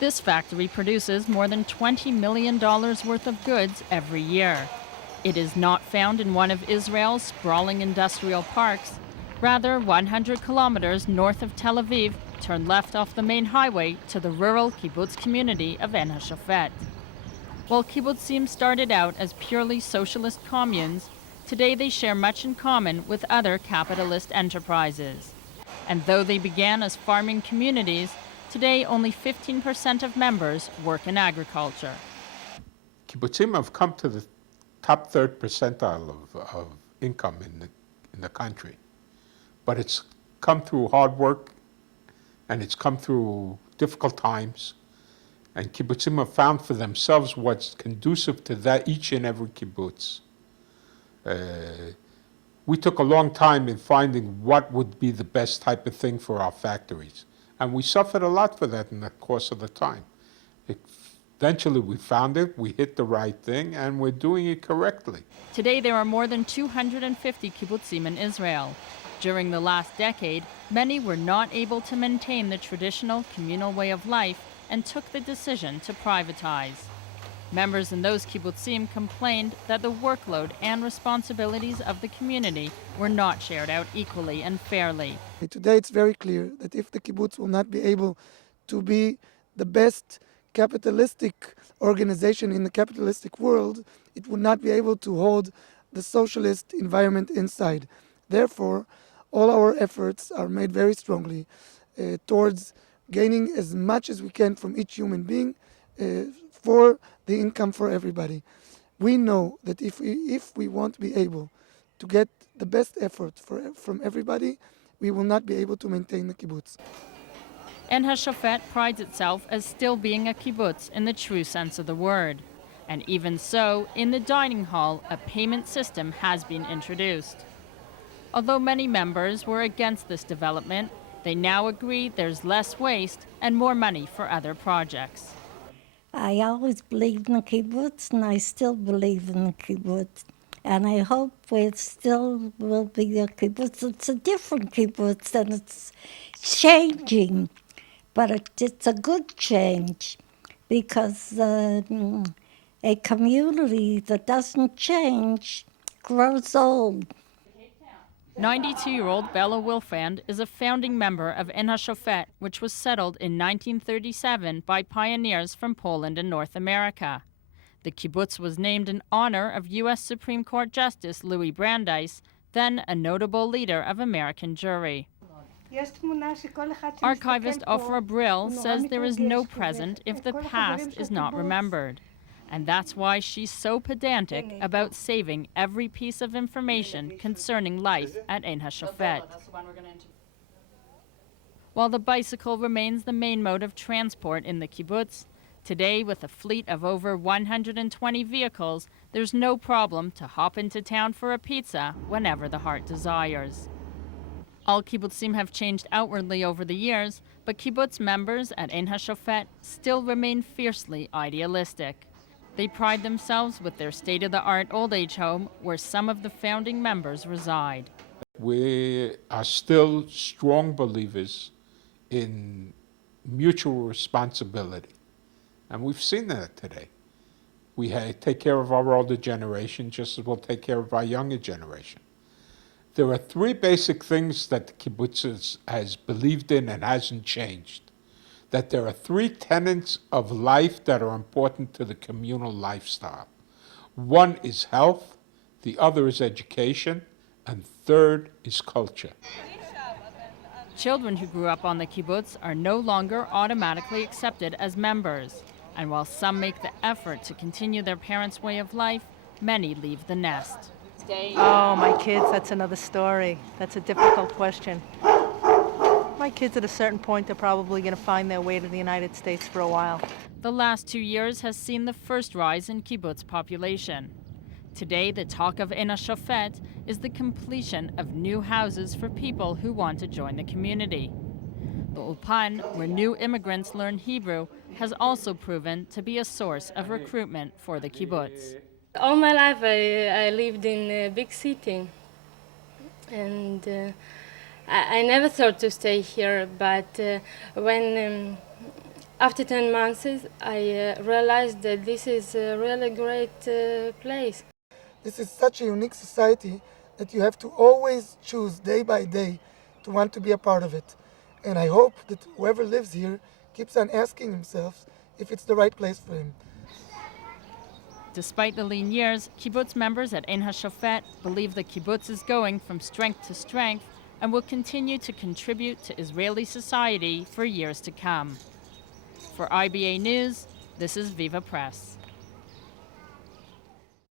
This factory produces more than $20 million worth of goods every year. It is not found in one of Israel's sprawling industrial parks. Rather, 100 kilometers north of Tel Aviv, turn left off the main highway to the rural kibbutz community of Ein Hashofet. While kibbutzim started out as purely socialist communes, today they share much in common with other capitalist enterprises. And though they began as farming communities, today only 15% of members work in agriculture. Kibbutzim have come to the top third percentile of income in the country. But it's come through hard work, and it's come through difficult times. And kibbutzim have found for themselves what's conducive to that each and every kibbutz. We took a long time in finding what would be the best type of thing for our factories. And we suffered a lot for that in the course of the time. Eventually we found it, we hit the right thing, and we're doing it correctly. Today there are more than 250 kibbutzim in Israel. During the last decade, many were not able to maintain the traditional communal way of life and took the decision to privatize. Members in those kibbutzim complained that the workload and responsibilities of the community were not shared out equally and fairly. Today it's very clear that if the kibbutz will not be able to be the best capitalistic organization in the capitalistic world, it would not be able to hold the socialist environment inside. Therefore, all our efforts are made very strongly towards gaining as much as we can from each human being for the income for everybody. We know that if we want to be able to get the best effort from everybody, we will not be able to maintain the kibbutz. Ein Hashofet prides itself as still being a kibbutz in the true sense of the word. And even so, in the dining hall, a payment system has been introduced. Although many members were against this development, they now agree there's less waste and more money for other projects. I always believed in the kibbutz, and I still believe in the kibbutz. And I hope it still will be a kibbutz. It's a different kibbutz, and it's changing. But it's a good change, because a community that doesn't change grows old. 92-year-old Bella Wilfand is a founding member of Ein Hashofet, which was settled in 1937 by pioneers from Poland and North America. The kibbutz was named in honor of U.S. Supreme Court Justice Louis Brandeis, then a notable leader of American Jewry. Archivist Ofra Brill says there is no present if the past is not remembered. And that's why she's so pedantic about saving every piece of information concerning life at Ein Hashofet. While the bicycle remains the main mode of transport in the kibbutz, today with a fleet of over 120 vehicles, there's no problem to hop into town for a pizza whenever the heart desires. All kibbutzim have changed outwardly over the years, but kibbutz members at Ein Hashofet still remain fiercely idealistic. They pride themselves with their state-of-the-art old-age home where some of the founding members reside. We are still strong believers in mutual responsibility, and we've seen that today. We take care of our older generation just as we'll take care of our younger generation. There are three basic things that the kibbutz has believed in and hasn't changed. That there are three tenets of life that are important to the communal lifestyle. One is health, the other is education, and third is culture. Children who grew up on the kibbutz are no longer automatically accepted as members. And while some make the effort to continue their parents' way of life, many leave the nest. Oh, my kids, that's another story. That's a difficult question. My kids at a certain point, they're probably going to find their way to the United States for a while. The last 2 years has seen the first rise in kibbutz population. Today, the talk of Ein Hashofet is the completion of new houses for people who want to join the community. The Ulpan, where new immigrants learn Hebrew, has also proven to be a source of recruitment for the kibbutz. All my life I lived in a big city, and I never thought to stay here, but when After 10 months, I realized that this is a really great place. This is such a unique society that you have to always choose day by day to want to be a part of it. And I hope that whoever lives here keeps on asking himself if it's the right place for him. Despite the lean years, kibbutz members at Ein Hashofet believe the kibbutz is going from strength to strength and will continue to contribute to Israeli society for years to come. For IBA News, this is Viva Press.